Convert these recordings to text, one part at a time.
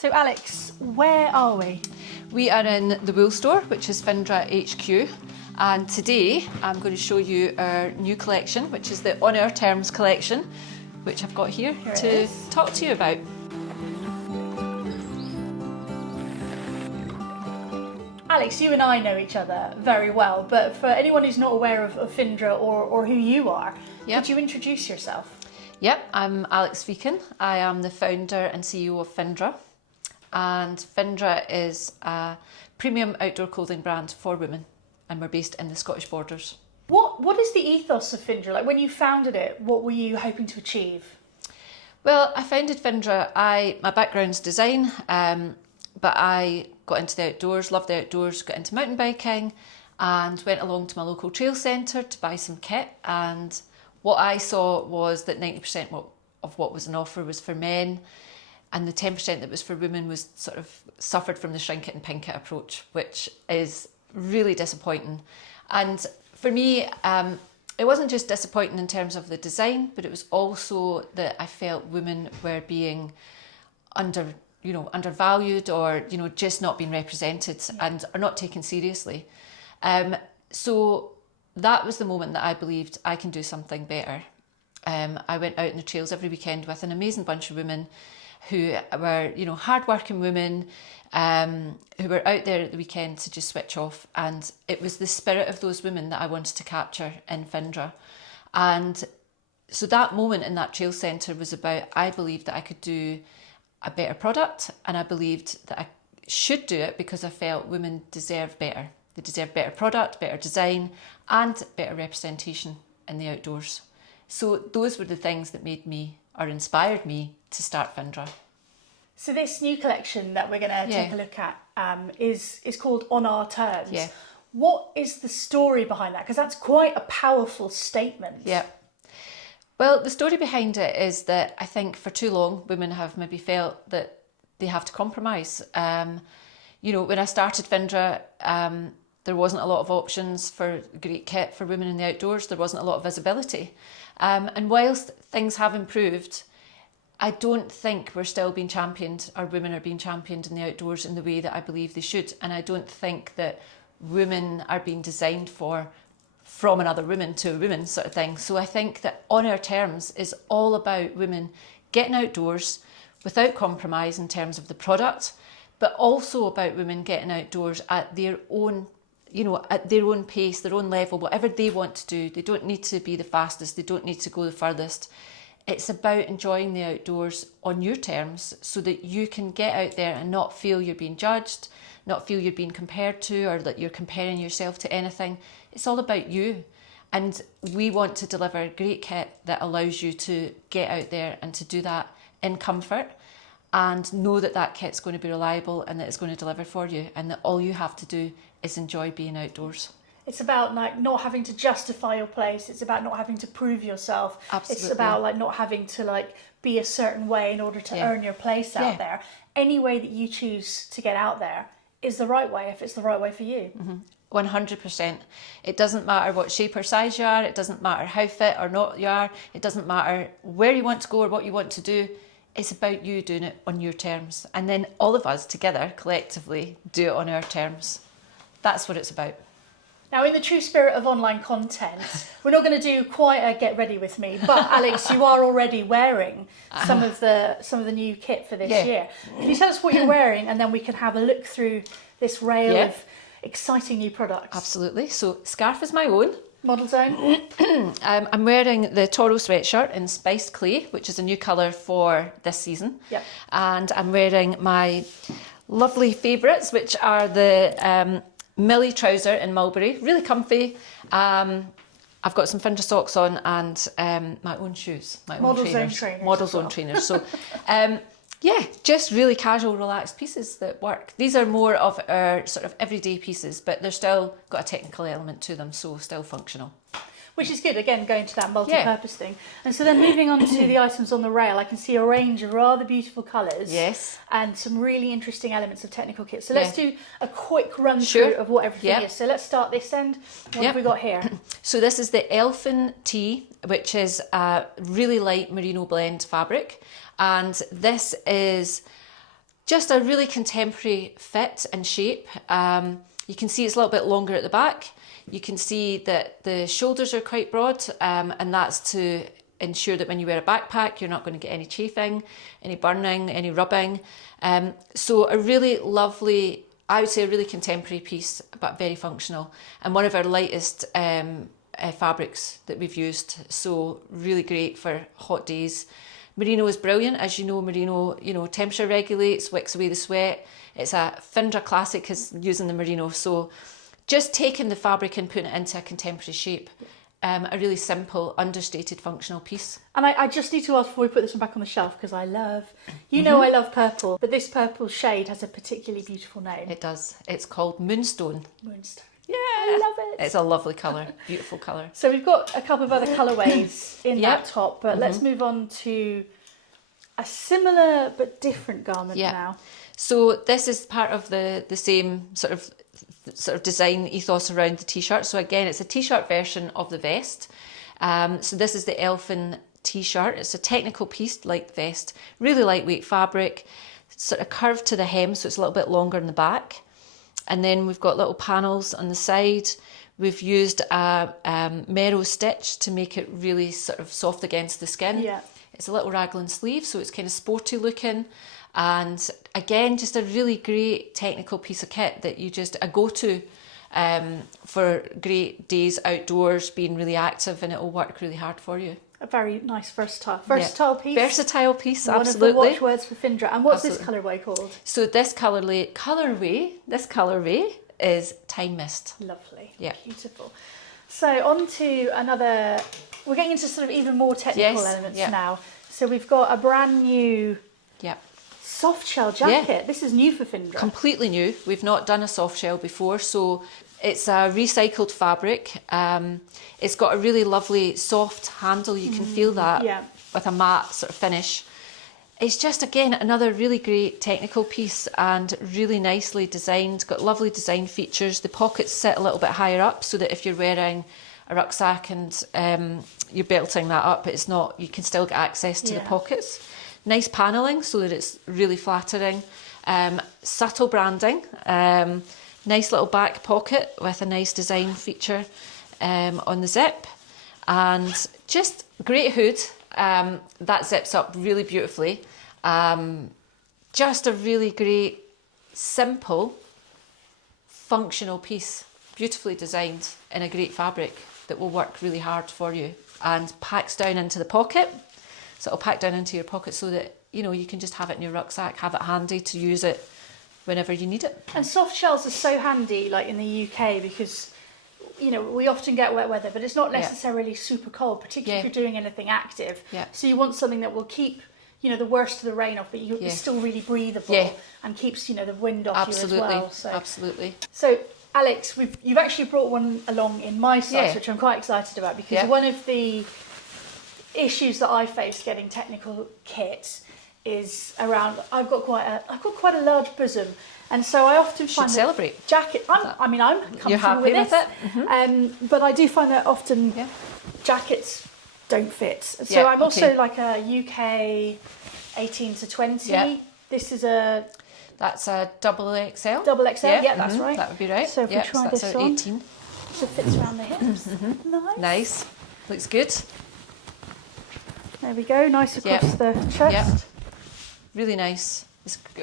So Alex, where are we? We are in the wool store, which is FINDRA HQ, and today I'm going to show you our new collection, which is the On Our Terms collection, which I've got here to talk to you about. Alex, you and I know each other very well, but for anyone who's not aware of FINDRA or who you are, could you introduce yourself? Yep, I'm Alex Feakin. I am the founder and CEO of FINDRA. And FINDRA is a premium outdoor clothing brand for women, and we're based in the Scottish Borders. What is the ethos of FINDRA? Like, when you founded it, what were you hoping to achieve? Well, I founded FINDRA. My background's design, but I got into the outdoors, loved the outdoors, got into mountain biking, and went along to my local trail centre to buy some kit. And what I saw was that 90% of what was on offer was for men, and the 10% that was for women was sort of suffered from the shrink it and pink it approach, which is really disappointing. And for me, it wasn't just disappointing in terms of the design, but it was also that I felt women were being undervalued, or just not being represented and are not taken seriously. So that was the moment that I believed I can do something better. I went out in the trails every weekend with an amazing bunch of women who were, hard-working women, who were out there at the weekend to just switch off. And it was the spirit of those women that I wanted to capture in FINDRA. And so that moment in that trail centre was about, I believed that I could do a better product, and I believed that I should do it because I felt women deserve better. They deserve better product, better design, and better representation in the outdoors. So those were the things that made me, or inspired me, to start FINDRA. So this new collection that we're going to take a look at is called On Our Terms. Yeah. What is the story behind that? Because that's quite a powerful statement. Yeah. Well, the story behind it is that I think for too long women have maybe felt that they have to compromise. When I started FINDRA, there wasn't a lot of options for great kit for women in the outdoors. There wasn't a lot of visibility. And whilst things have improved, I don't think we're still being championed, or women are being championed in the outdoors in the way that I believe they should. And I don't think that women are being designed from another woman to a woman sort of thing. So I think that On Our Terms is all about women getting outdoors without compromise in terms of the product, but also about women getting outdoors at their own pace, their own level, whatever they want to do. They don't need to be the fastest, they don't need to go the furthest. It's about enjoying the outdoors on your terms, so that you can get out there and not feel you're being judged, not feel you're being compared to, or that you're comparing yourself to anything. It's all about you. And we want to deliver great kit that allows you to get out there and to do that in comfort, and know that that kit's going to be reliable and that it's going to deliver for you, and that all you have to do is enjoy being outdoors. It's about not having to justify your place. It's about not having to prove yourself. Absolutely. It's about not having to be a certain way in order to earn your place out there. Any way that you choose to get out there is the right way, if it's the right way for you. 100%. It doesn't matter what shape or size you are. It doesn't matter how fit or not you are. It doesn't matter where you want to go or what you want to do. It's about you doing it on your terms. And then all of us together, collectively, do it on our terms. That's what it's about. Now, in the true spirit of online content, we're not going to do quite a get ready with me, but Alex, you are already wearing some of the new kit for this year. Can you tell us what you're wearing, and then we can have a look through this rail of exciting new products? Absolutely. So, scarf is my own. Model zone. I'm wearing the Toro sweatshirt in Spiced Clay, which is a new colour for this season. Yep. And I'm wearing my lovely favourites, which are the Millie trouser in Mulberry, really comfy. I've got some FINDRA socks on, and my own shoes, my own Model trainers. Zone trainers. Model Zone trainers. So, just really casual, relaxed pieces that work. These are more of our sort of everyday pieces, but they're still got a technical element to them, so still functional. Which is good, again, going to that multi-purpose thing. And so then moving on to the items on the rail, I can see a range of rather beautiful colours. Yes. And some really interesting elements of technical kit. So let's do a quick run through of what everything is. So let's start this end. What have we got here? So this is the Elfin Tee, which is a really light merino blend fabric. And this is Just a really contemporary fit and shape. You can see it's a little bit longer at the back. You can see that the shoulders are quite broad, and that's to ensure that when you wear a backpack, you're not going to get any chafing, any burning, any rubbing. So a really lovely, I would say a really contemporary piece, but very functional. And one of our lightest fabrics that we've used. So really great for hot days. Merino is brilliant. As you know, merino, temperature regulates, wicks away the sweat. It's a FINDRA classic is using the merino. So just taking the fabric and putting it into a contemporary shape. A really simple, understated, functional piece. And I just need to ask before we put this one back on the shelf, because I love, know I love purple, but this purple shade has a particularly beautiful name. It does. It's called Moonstone. Moonstone. Yeah. I love it. It's a lovely colour, beautiful colour. So we've got a couple of other colourways in that top, but let's move on to a similar but different garment now. So this is part of the same sort of design ethos around the t-shirt. So again, it's a t-shirt version of the vest. So this is the elfin t-shirt. It's a technical piece like the vest, really lightweight fabric, sort of curved to the hem, so it's a little bit longer in the back. And then we've got little panels on the side. We've used a Mero stitch to make it really sort of soft against the skin. Yeah. It's a little raglan sleeve, so it's kind of sporty looking. And again, just a really great technical piece of kit that you just, a go-to for great days outdoors, being really active, and it will work really hard for you. A very nice versatile piece. Versatile piece, One absolutely. One of the watchwords for FINDRA. And what's this colourway called? So this colourway is Time Mist. Lovely. Yeah. Beautiful. So on to another, we're getting into sort of even more technical elements now. So we've got a brand new soft shell jacket. Yeah. This is new for FINDRA. Completely new. We've not done a soft shell before, so it's a recycled fabric. It's got a really lovely soft handle. You can feel that with a matte sort of finish. It's just, again, another really great technical piece and really nicely designed. It's got lovely design features. The pockets sit a little bit higher up so that if you're wearing a rucksack and you're belting that up, it's not, you can still get access to the pockets. Nice panelling so that it's really flattering. Subtle branding. Nice little back pocket with a nice design feature on the zip. And just great hood. That zips up really beautifully. Just a really great, simple, functional piece. Beautifully designed in a great fabric that will work really hard for you. And packs down into the pocket. So it'll pack down into your pocket so that, you can just have it in your rucksack, have it handy to use it whenever you need it. And soft shells are so handy, like in the UK, because, we often get wet weather, but it's not necessarily super cold, particularly if you're doing anything active. Yeah. So you want something that will keep, the worst of the rain off, but it's still really breathable and keeps, the wind off you as well. So. Absolutely. So, Alex, you've actually brought one along in my size, which I'm quite excited about, because one of the issues that I face getting technical kits is around, I've got quite a large bosom, and so I often find celebrate jacket. I'm comfortable You're happy with it, but I do find that often jackets don't fit. So I'm also like a UK 18 to 20. Yeah. This is that's a double XL. Double XL, yeah, that's right. That would be right. So if we try this on, 18. So it fits around the hips. Nice. Looks good. There we go, nice across the chest. Really nice.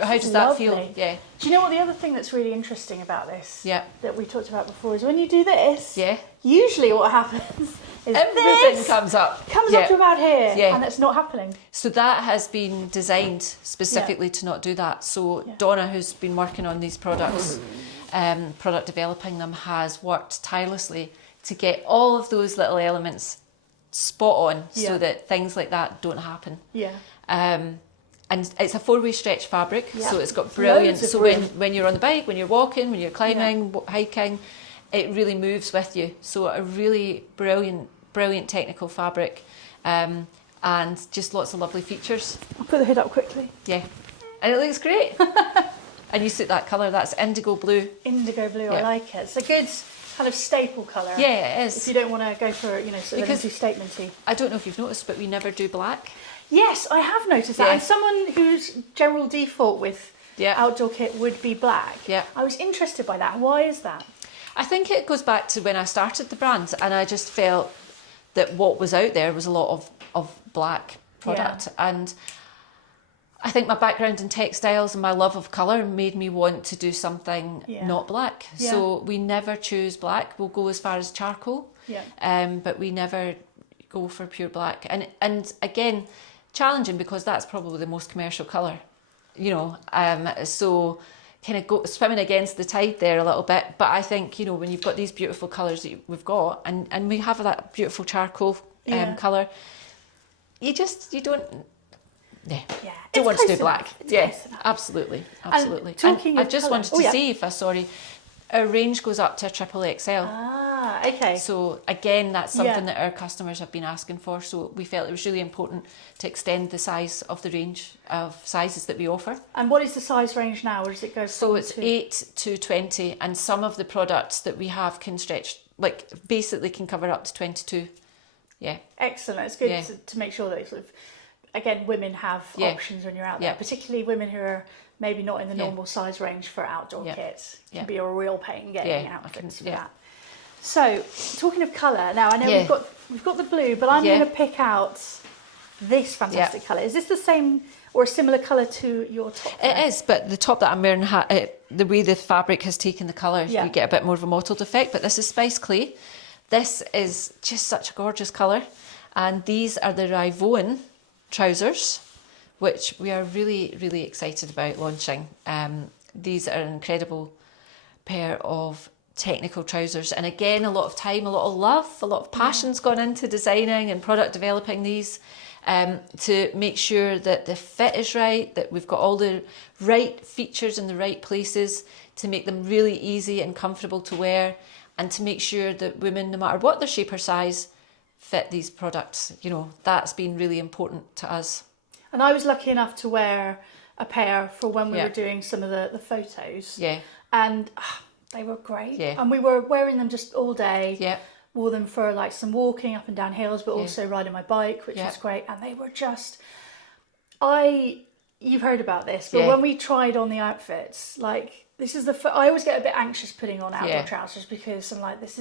How does that feel? Yeah. Do you know what the other thing that's really interesting about this? Yeah. That we talked about before is when you do this. Yeah. Usually, what happens is everything comes up to about here, and it's not happening. So that has been designed specifically to not do that. So Donna, who's been working on these products, product developing them, has worked tirelessly to get all of those little elements spot on so that things like that don't happen. Yeah. And it's a 4-way stretch fabric, so it's got brilliant. So when you're on the bike, when you're walking, when you're climbing, hiking, it really moves with you. So a really brilliant technical fabric, and just lots of lovely features. I'll put the hood up quickly. Yeah, and it looks great. And you suit that colour. That's indigo blue. Indigo blue, I like it. It's a good kind of staple colour. Yeah, it is. If you don't want to go for sort of too statementy. I don't know if you've noticed, but we never do black. Yes, I have noticed that. And someone whose general default with outdoor kit would be black. Yeah. I was interested by that. Why is that? I think it goes back to when I started the brand, and I just felt that what was out there was a lot of black product. And I think my background in textiles and my love of colour made me want to do something not black. So we never choose black. We'll go as far as charcoal, but we never go for pure black. And again, challenging because that's probably the most commercial colour, you know. So kind of go swimming against the tide there a little bit. But I think, you know, when you've got these beautiful colours that we've got, and we have that beautiful charcoal colour, you don't want to do black. Yeah, absolutely. And I just wanted to see if our range goes up to a triple XL. Ah, okay. So again, that's something that our customers have been asking for. So we felt it was really important to extend the size of the range of sizes that we offer. And what is the size range now? Or does it go? So it's 8 to 20, and some of the products that we have can stretch, like basically can cover up to 22. Yeah. Excellent. It's good to make sure that sort of, again, women have options when you're out there, particularly women who are maybe not in the normal size range for outdoor kits. It can be a real pain getting outfits for that. So, talking of colour, now I know we've got the blue, but I'm going to pick out this fantastic colour. Is this the same or a similar colour to your top? It is, but the top that I'm wearing, the way the fabric has taken the colour, you get a bit more of a mottled effect. But this is Spice Clay. This is just such a gorgeous colour, and these are the Rivoan trousers, which we are really, really excited about launching. These are an incredible pair of technical trousers, and again, a lot of time, a lot of love, a lot of passion's gone into designing and product developing these to make sure that the fit is right, that we've got all the right features in the right places to make them really easy and comfortable to wear, and to make sure that women, no matter what their shape or size, fit these products. You know, that's been really important to us. And I was lucky enough to wear a pair for when we were doing some of the photos. Yeah. And they were great. Yeah. And we were wearing them just all day. Yeah. Wore them for like some walking up and down hills, but also riding my bike, which was great. And they were just, you've heard about this, but when we tried on the outfits, like this is I always get a bit anxious putting on outdoor trousers because I'm like, is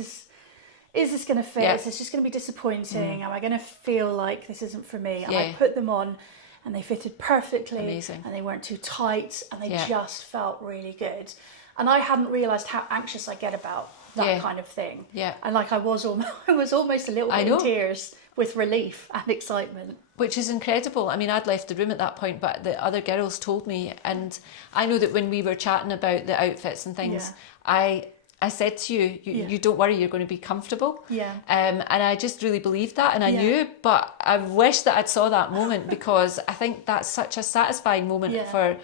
this going to fit? Is this just going to be disappointing? Am I going to feel like this isn't for me? And I put them on and they fitted perfectly. Amazing. And they weren't too tight and they just felt really good. And I hadn't realised how anxious I get about that kind of thing. Yeah. And like I was almost a little bit in tears with relief and excitement. Which is incredible. I mean, I'd left the room at that point, but the other girls told me, and I know that when we were chatting about the outfits and things, I said to you, you don't worry, you're going to be comfortable. Yeah. And I just really believed that, and I knew, but I wish that I'd saw that moment because I think that's such a satisfying moment for,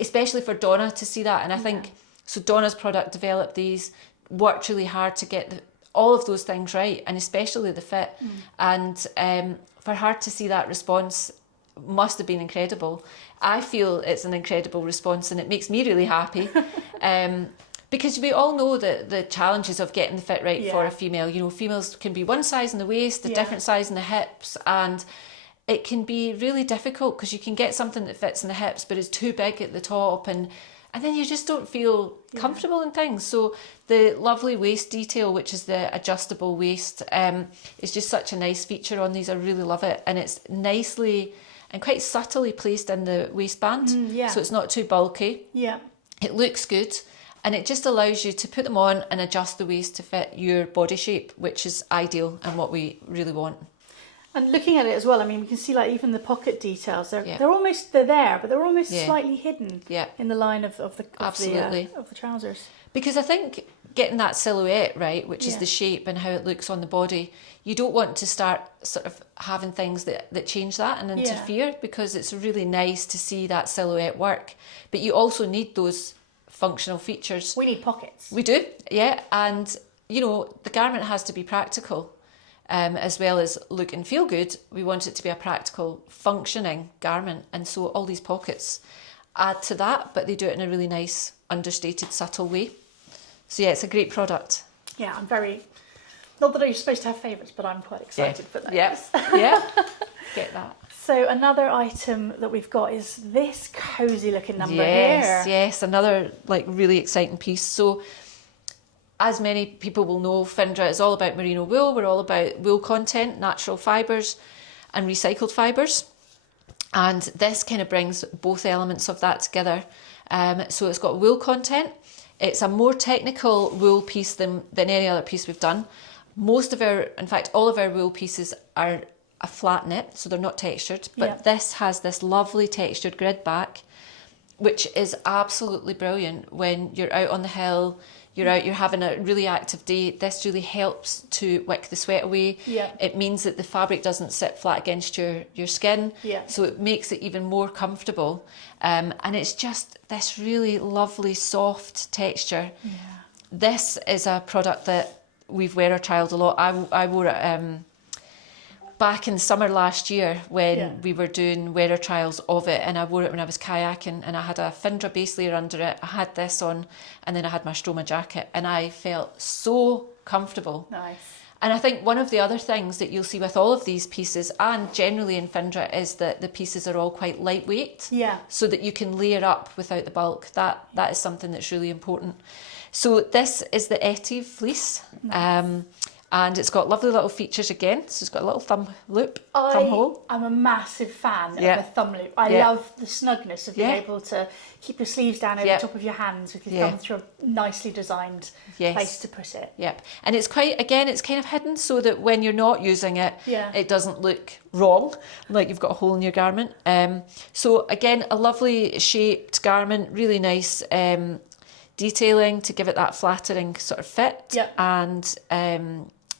especially for Donna to see that. And I think, so Donna's product developed these, worked really hard to get all of those things right, and especially the fit. And for her to see that response must have been incredible. I feel it's an incredible response, and it makes me really happy. Because we all know the challenges of getting the fit right for a female. You know, females can be one size in the waist, a different size in the hips, and it can be really difficult because you can get something that fits in the hips but is too big at the top, and then you just don't feel comfortable in things. So the lovely waist detail, which is the adjustable waist, is just such a nice feature on these. I really love it, and it's nicely and quite subtly placed in the waistband, so it's not too bulky. Yeah, it looks good. And it just allows you to put them on and adjust the waist to fit your body shape, which is ideal and what we really want. And looking at it as well, I mean, we can see like even the pocket details. They're there, but they're almost slightly hidden in the line of the trousers. Because I think getting that silhouette right, which is the shape and how it looks on the body, you don't want to start sort of having things that change that and interfere, because it's really nice to see that silhouette work. But you also need those functional features. We need pockets. We do, yeah. And, you know, the garment has to be practical as well as look and feel good. We want it to be a practical, functioning garment. And so all these pockets add to that, but they do it in a really nice, understated, subtle way. So yeah, it's a great product. Yeah, I'm very... Not that you're supposed to have favourites, but I'm quite excited for those. Yeah, yeah. get that. So another item that we've got is this cosy looking number Yes, here. yes, another like really exciting piece. So as many people will know, FINDRA is all about merino wool. We're all about wool content, natural fibres and recycled fibres. And this kind of brings both elements of that together. So it's got wool content. It's a more technical wool piece than any other piece we've done. In fact, all of our wool pieces are a flat knit, so they're not textured. But this has this lovely textured grid back, which is absolutely brilliant when you're out on the hill, you're having a really active day. This really helps to wick the sweat away. Yeah. It means that the fabric doesn't sit flat against your skin. Yeah. So it makes it even more comfortable. And it's just this really lovely, soft texture. Yeah. This is a product that we've wear trialed a lot. I wore it back in summer last year when we were doing wearer trials of it, and I wore it when I was kayaking, and I had a FINDRA base layer under it. I had this on, and then I had my Stroma jacket, and I felt so comfortable. Nice. And I think one of the other things that you'll see with all of these pieces, and generally in FINDRA, is that the pieces are all quite lightweight. Yeah. So that you can layer up without the bulk. That is something that's really important. So this is the Etive fleece. Nice. And it's got lovely little features again. So it's got a little thumb hole. I'm a massive fan of Yeah. a thumb loop. I love the snugness of being able to keep your sleeves down over the top of your hands with your thumb through a nicely designed place to put it. Yep. And it's it's kind of hidden so that when you're not using it, Yeah. it doesn't look wrong, like you've got a hole in your garment. So again, a lovely shaped garment, really nice detailing to give it that flattering sort of fit and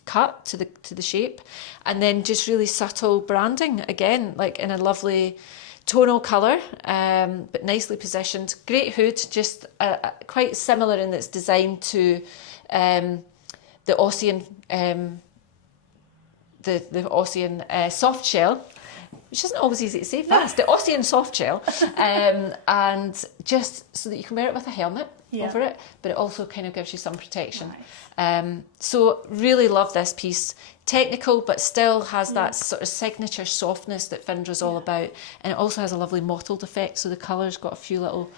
cut to the shape, and then just really subtle branding again, like in a lovely tonal colour, but nicely positioned. Great hood, just quite similar in its design to the Ossian the Ossian soft shell, which isn't always easy to say fast. The Ossian soft shell, and just so that you can wear it with a helmet over it, but it also kind of gives you some protection. Nice. So really love this piece. Technical, but still has that sort of signature softness that FINDRA's all about, and it also has a lovely mottled effect. So the colour's got a few little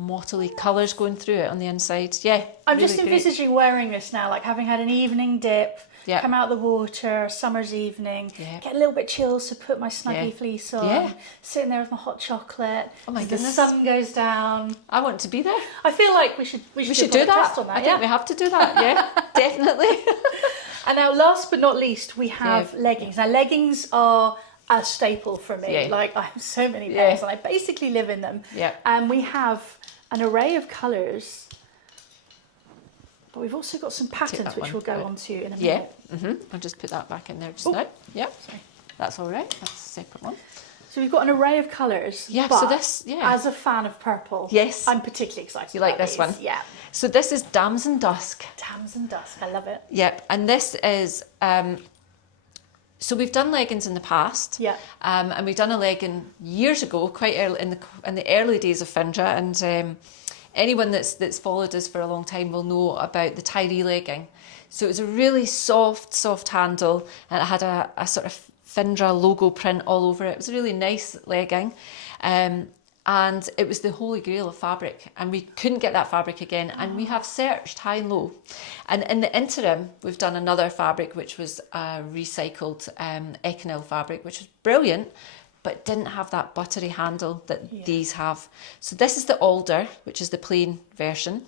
mottly colours going through it on the inside. Yeah, I'm really just great. envisaging wearing this now, like having had an evening dip, Yeah. come out the water, summer's evening, get a little bit chills, so put my snuggy fleece on, sitting there with my hot chocolate. Oh my as goodness. The sun goes down. I want to be there. I feel like we should do a that. podcast on that. I think we have to do that. Yeah, definitely. And now, last but not least, we have leggings. Now, leggings are a staple for me. Yeah. Like, I have so many pairs, and I basically live in them. Yeah. And we have an array of colours, but we've also got some patterns which we'll go on to in a minute. I'll just put that back in there just now. Yeah, sorry. That's all right. That's a separate one. So we've got an array of colours. Yeah, but so this, as a fan of purple, Yes. I'm particularly excited. You like about this these. one? Yeah. So this is Damson Dusk. Tamsin Dusk, I love it. Yep, and this is, so we've done leggings in the past. Yeah. And we've done a legging years ago, quite early in the early days of FINDRA, and anyone that's followed us for a long time will know about the Tyree legging. So it was a really soft handle, and it had a sort of FINDRA logo print all over it. It was a really nice legging. And it was the holy grail of fabric, and we couldn't get that fabric again, and we have searched high and low. And in the interim, we've done another fabric, which was a recycled Econyl fabric, which was brilliant, but didn't have that buttery handle that these have. So this is the Alder, which is the plain version.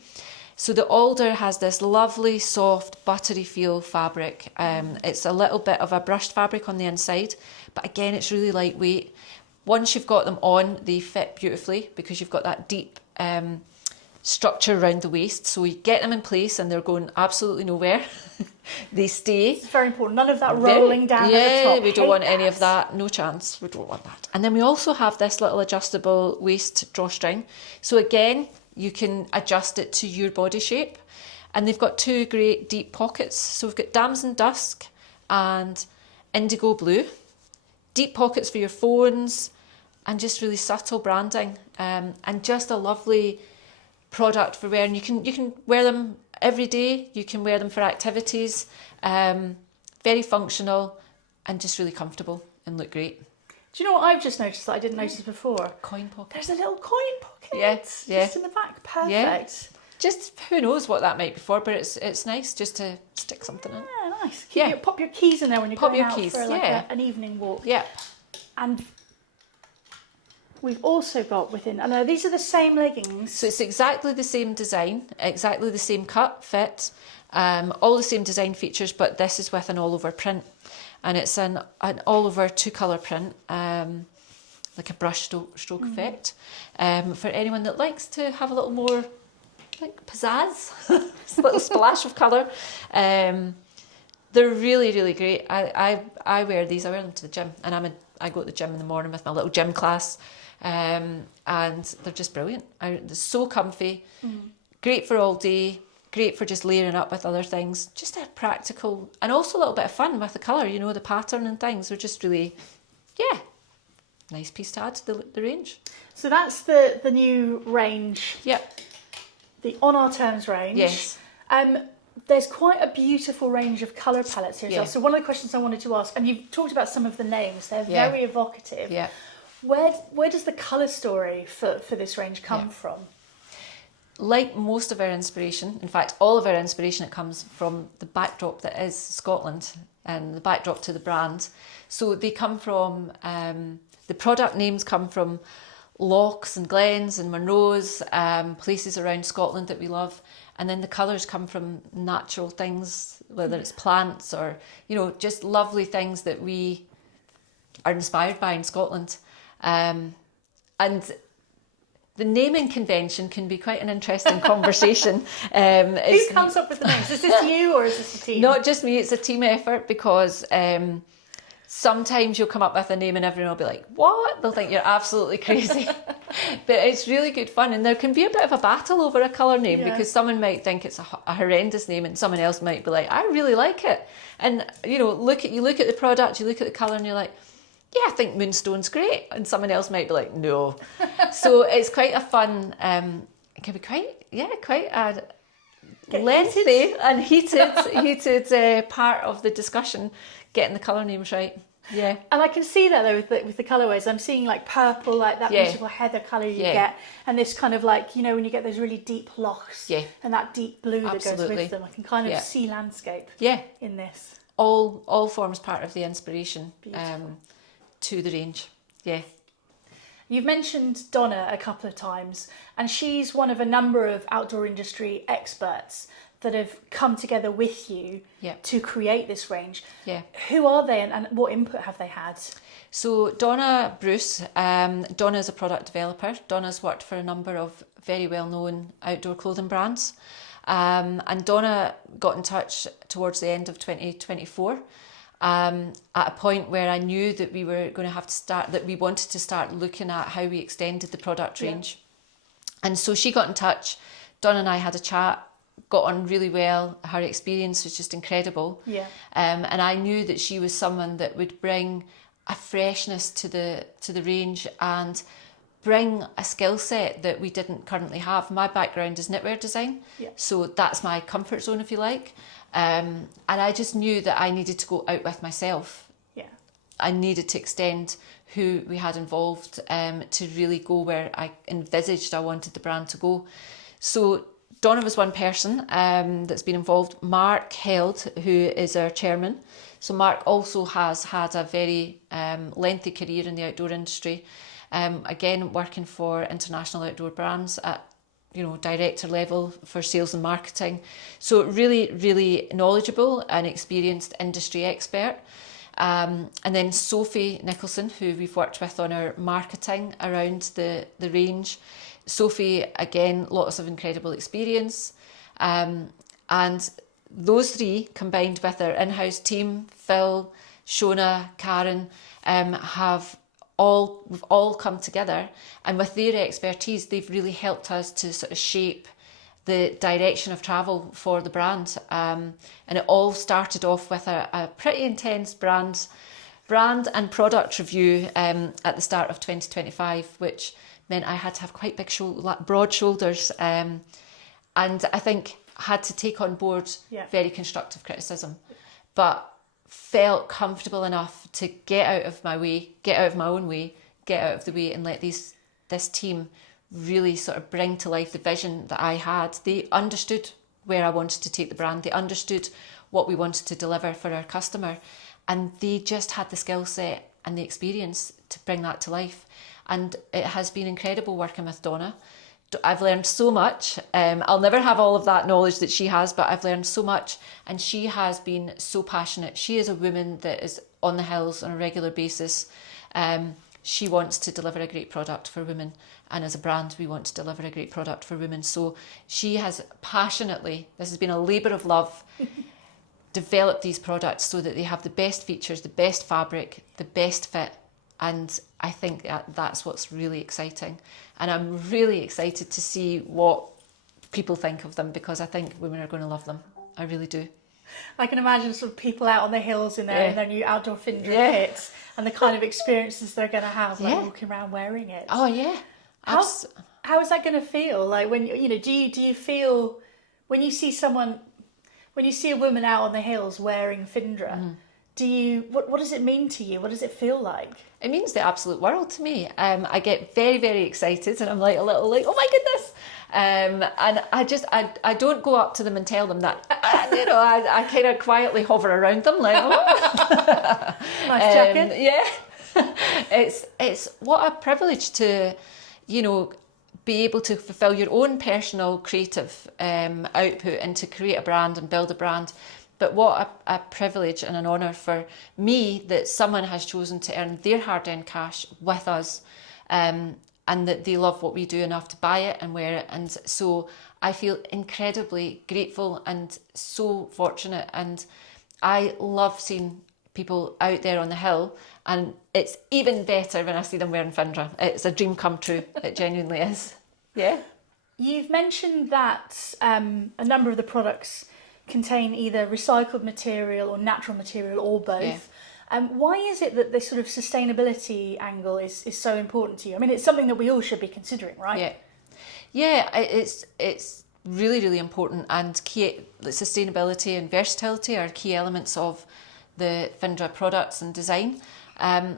So the Alder has this lovely, soft, buttery feel fabric. It's a little bit of a brushed fabric on the inside, but again, it's really lightweight. Once you've got them on, they fit beautifully because you've got that deep structure around the waist. So you get them in place and they're going absolutely nowhere. They stay. It's very important. None of that rolling down at the top. Yeah, we don't want any of that. No chance. We don't want that. And then we also have this little adjustable waist drawstring. So again, you can adjust it to your body shape. And they've got two great deep pockets. So we've got Damson Dusk and Indigo Blue. Deep pockets for your phones, and just really subtle branding, and just a lovely product for wearing. You can wear them every day. You can wear them for activities. Very functional and just really comfortable and look great. Do you know what I've just noticed that I didn't notice before? Coin pocket. There's a little coin pocket. Yeah, yeah. Just in the back. Perfect. Yeah. Just who knows what that might be for, but it's nice just to stick something in. Yeah, nice. Pop your keys in there when you're going out for like an evening walk. Yeah. And we've also got within, I know these are the same leggings. So it's exactly the same design, exactly the same cut, fit, all the same design features, but this is with an all-over print. And it's an all-over 2-colour print, like a brush stroke effect, for anyone that likes to have a little more like pizzazz, a little splash of colour. They're really, really great. I wear these. I wear them to the gym, and I go to the gym in the morning with my little gym class, and they're just brilliant. They're so comfy, great for all day, great for just layering up with other things. Just a practical, and also a little bit of fun with the colour. You know, the pattern and things. They're just really, nice piece to add to the range. So that's the new range. Yep. The On Our Terms range. Yes. There's quite a beautiful range of colour palettes here as well. So one of the questions I wanted to ask, and you've talked about some of the names, they're very evocative. Yeah. Where does the colour story for this range come from? Like most of our inspiration, in fact, all of our inspiration, it comes from the backdrop that is Scotland and the backdrop to the brand. So they come from, the product names come from lochs and glens and Munros, places around Scotland that we love. And then the colours come from natural things, whether it's plants or, just lovely things that we are inspired by in Scotland. And the naming convention can be quite an interesting conversation. Who comes up with the names? Is this you or is this a team? Not just me, it's a team effort because sometimes you'll come up with a name and everyone will be like, what? They'll think you're absolutely crazy. But it's really good fun. And there can be a bit of a battle over a colour name because someone might think it's a horrendous name and someone else might be like, I really like it. And, you look at the product, you look at the colour and you're like, yeah, I think Moonstone's great. And someone else might be like, no. So it's quite a fun, it can be quite a lengthy and heated part of the discussion, getting the colour names right. Yeah. And I can see that though with the colourways. I'm seeing like purple, like that beautiful heather colour you get, and this kind of like, when you get those really deep lochs and that deep blue that goes with them. I can kind of see landscape in this. All forms part of the inspiration Beautiful. To the range. Yeah. You've mentioned Donna a couple of times, and she's one of a number of outdoor industry experts that have come together with you to create this range. Yeah. Who are they and what input have they had? So Donna Bruce, Donna is a product developer. Donna's worked for a number of very well-known outdoor clothing brands. And Donna got in touch towards the end of 2024 at a point where I knew that we were going to have to start, that we wanted to start looking at how we extended the product range. And so she got in touch. Donna and I had a chat, got on really well. Her experience was just incredible. Yeah. And I knew that she was someone that would bring a freshness to the range and bring a skill set that we didn't currently have. My background is knitwear design, so that's my comfort zone, if you like. And I just knew that I needed to go out with myself. Yeah. I needed to extend who we had involved to really go where I envisaged I wanted the brand to go. So Donna was one person that's been involved. Mark Held, who is our chairman. So Mark also has had a very lengthy career in the outdoor industry. Again, working for international outdoor brands at director level for sales and marketing. So really, really knowledgeable and experienced industry expert. And then Sophie Nicholson, who we've worked with on our marketing around the range. Sophie, again, lots of incredible experience. And those three, combined with our in-house team, Phil, Shona, Karen, we've all come together, and with their expertise, they've really helped us to sort of shape the direction of travel for the brand. And it all started off with a pretty intense brand and product review at the start of 2025, which meant I had to have quite big broad shoulders, and I think had to take on board very constructive criticism. But felt comfortable enough to get out of my way, get out of my own way, get out of the way and let this team really sort of bring to life the vision that I had. They understood where I wanted to take the brand. They understood what we wanted to deliver for our customer. And they just had the skill set and the experience to bring that to life. And it has been incredible working with Donna. I've learned so much. I'll never have all of that knowledge that she has, but I've learned so much. And she has been so passionate. She is a woman that is on the hills on a regular basis. She wants to deliver a great product for women. And as a brand, we want to deliver a great product for women. So she has passionately, this has been a labour of love, developed these products so that they have the best features, the best fabric, the best fit. And I think that's what's really exciting. And I'm really excited to see what people think of them, because I think women are going to love them. I really do. I can imagine sort of people out on the hills in their new outdoor FINDRA kits and the kind of experiences they're going to have, like walking around wearing it. Oh yeah. How is that going to feel? Like when do you feel when you see a woman out on the hills wearing FINDRA? What does it mean to you? What does it feel like? It means the absolute world to me. I get very, very excited, and I'm like a little like, oh my goodness. And I don't go up to them and tell them that. I kind of quietly hover around them like, oh. Nice jacket. Yeah. It's what a privilege to, be able to fulfill your own personal creative output and to create a brand and build a brand. But what a privilege and an honour for me that someone has chosen to earn their hard-earned cash with us, and that they love what we do enough to buy it and wear it. And so I feel incredibly grateful and so fortunate. And I love seeing people out there on the hill, and it's even better when I see them wearing FINDRA. It's a dream come true. It genuinely is. Yeah. You've mentioned that a number of the products contain either recycled material or natural material or both. Yeah. Why is it that this sort of sustainability angle is so important to you? I mean, it's something that we all should be considering, right? Yeah, it's really, really important, and key sustainability and versatility are key elements of the FINDRA products and design. I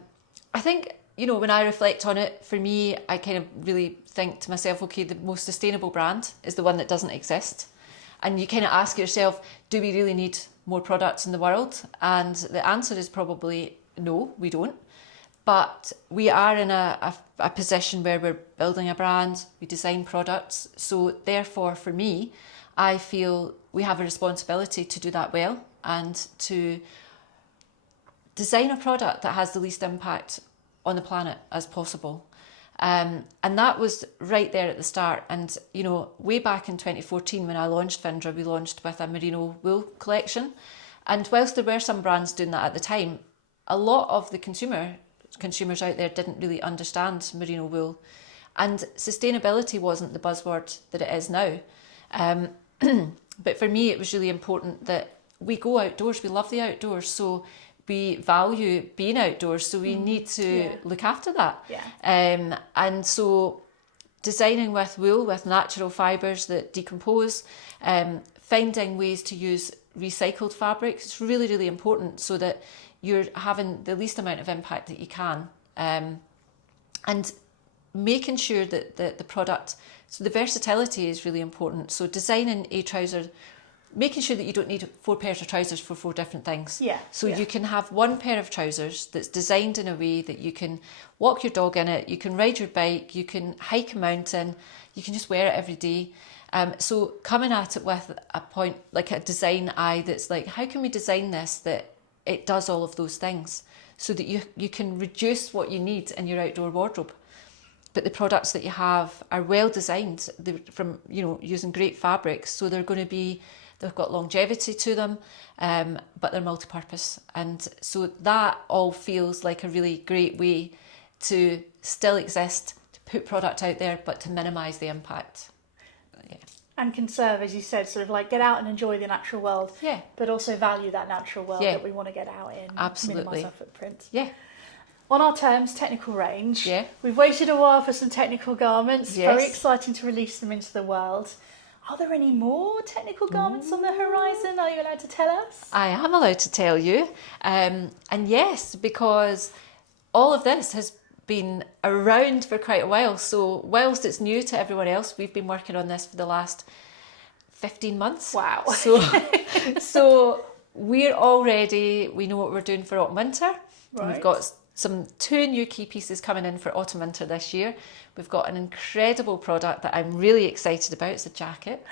think, when I reflect on it, for me, I kind of really think to myself, okay, the most sustainable brand is the one that doesn't exist. And you kind of ask yourself, do we really need more products in the world? And the answer is probably no, we don't. But we are in a position where we're building a brand, we design products. So therefore, for me, I feel we have a responsibility to do that well and to design a product that has the least impact on the planet as possible. And that was right there at the start. And, way back in 2014 when I launched FINDRA, we launched with a merino wool collection. And whilst there were some brands doing that at the time, a lot of the consumers out there didn't really understand merino wool. And sustainability wasn't the buzzword that it is now. But for me, it was really important that we go outdoors. We love the outdoors. So we value being outdoors, so we need to look after that. Yeah. And so designing with wool, with natural fibres that decompose, finding ways to use recycled fabrics, it's really, really important so that you're having the least amount of impact that you can. And making sure that the product, so the versatility is really important. So designing a trouser, making sure that you don't need 4 pairs of trousers for 4 different things. You can have one pair of trousers that's designed in a way that you can walk your dog in it, you can ride your bike, you can hike a mountain, you can just wear it every day. So coming at it with a point, like a design eye that's like, how can we design this that it does all of those things so that you can reduce what you need in your outdoor wardrobe. But the products that you have are well designed from, using great fabrics. So they've got longevity to them, but they're multi-purpose. And so that all feels like a really great way to still exist, to put product out there, but to minimise the impact. Yeah. And conserve, as you said, sort of like get out and enjoy the natural world, but also value that natural world that we want to get out in. Absolutely. Minimise our footprint. Yeah. On our terms, technical range, we've waited a while for some technical garments. Very exciting to release them into the world. Are there any more technical garments on the horizon? Are you allowed to tell us? I am allowed to tell you. And yes, because all of this has been around for quite a while. So whilst it's new to everyone else, we've been working on this for the last 15 months. Wow. So we're all ready. We know what we're doing for autumn winter. Right. We've got two new key pieces coming in for autumn winter this year. We've got an incredible product that I'm really excited about. It's a jacket.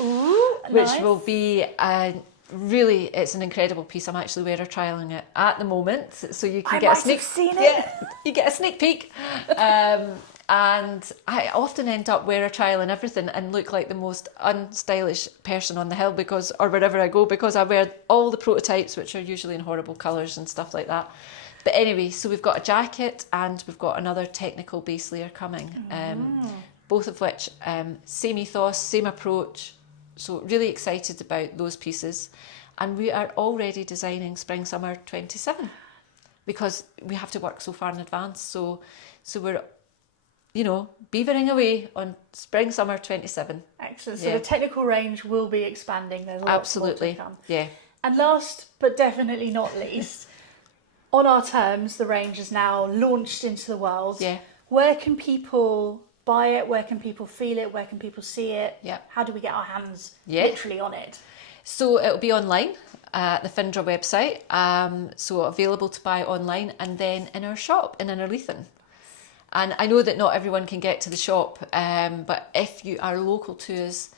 Ooh, which nice. will be it's an incredible piece. I'm actually wearer trialing it at the moment, so you can get a sneak. Have seen it. Yeah, you get a sneak peek. And I often end up wearer trialing everything and look like the most unstylish person on the hill or wherever I go, because I wear all the prototypes, which are usually in horrible colours and stuff like that. But anyway, so we've got a jacket and we've got another technical base layer coming, both of which same ethos, same approach. So really excited about those pieces. And we are already designing spring summer 27 because we have to work so far in advance. So we're, beavering away on spring summer 27. Excellent. So the technical range will be expanding. There's lots Absolutely. more to come. Yeah. And last but definitely not least, on our terms, the range is now launched into the world. Yeah. Where can people buy it? Where can people feel it? Where can people see it? Yeah. How do we get our hands Yeah. literally on it? So it'll be online at the FINDRA website. So available to buy online and then in our shop in Innerleithen. And I know that not everyone can get to the shop, but if you are local to us,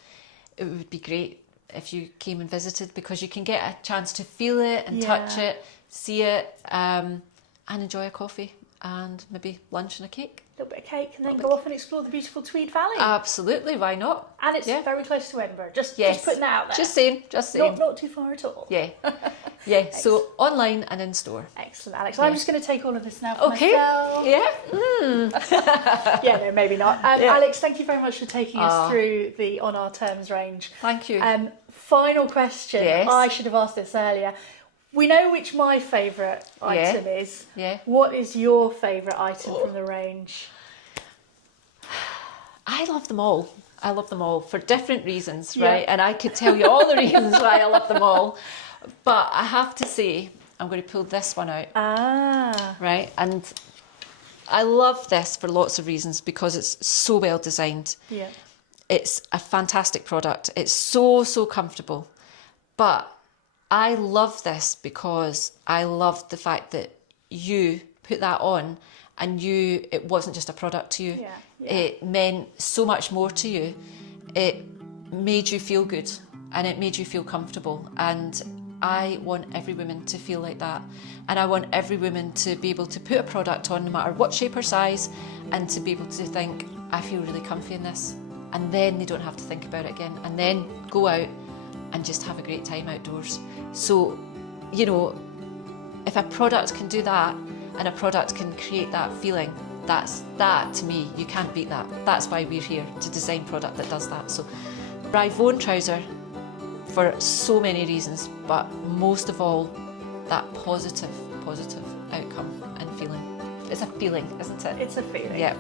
it would be great if you came and visited, because you can get a chance to feel it and touch it, see it, and enjoy a coffee and maybe lunch and a cake. A little bit of cake, and then go off and explore the beautiful Tweed Valley. Absolutely, why not? And it's very close to Edinburgh. Just putting that out there. Just saying. Not too far at all. Yeah. Yeah, so online and in store. Excellent, Alex. I'm just going to take all of this now for Okay. myself. Yeah. Yeah, no, maybe not. Alex, thank you very much for taking us through the On Our Terms range. Thank you. Final question. Yes. I should have asked this earlier. We know which my favourite item is. Yeah. What is your favourite item from the range? I love them all. I love them all for different reasons, right? And I could tell you all the reasons why I love them all. But I have to say, I'm going to pull this one out. Right? And I love this for lots of reasons, because it's so well designed. Yeah. It's a fantastic product. It's so, so comfortable. But I love this because I love the fact that you put that on and it wasn't just a product to you. Yeah. It meant so much more to you. It made you feel good and it made you feel comfortable. And I want every woman to feel like that. And I want every woman to be able to put a product on, no matter what shape or size, and to be able to think, I feel really comfy in this. And then they don't have to think about it again. And then go out and just have a great time outdoors. So, if a product can do that, and a product can create that feeling, that to me, you can't beat that. That's why we're here, to design product that does that. So Rivone trouser, for so many reasons, but most of all, that positive outcome and feeling. It's a feeling, isn't it? It's a feeling. Yeah.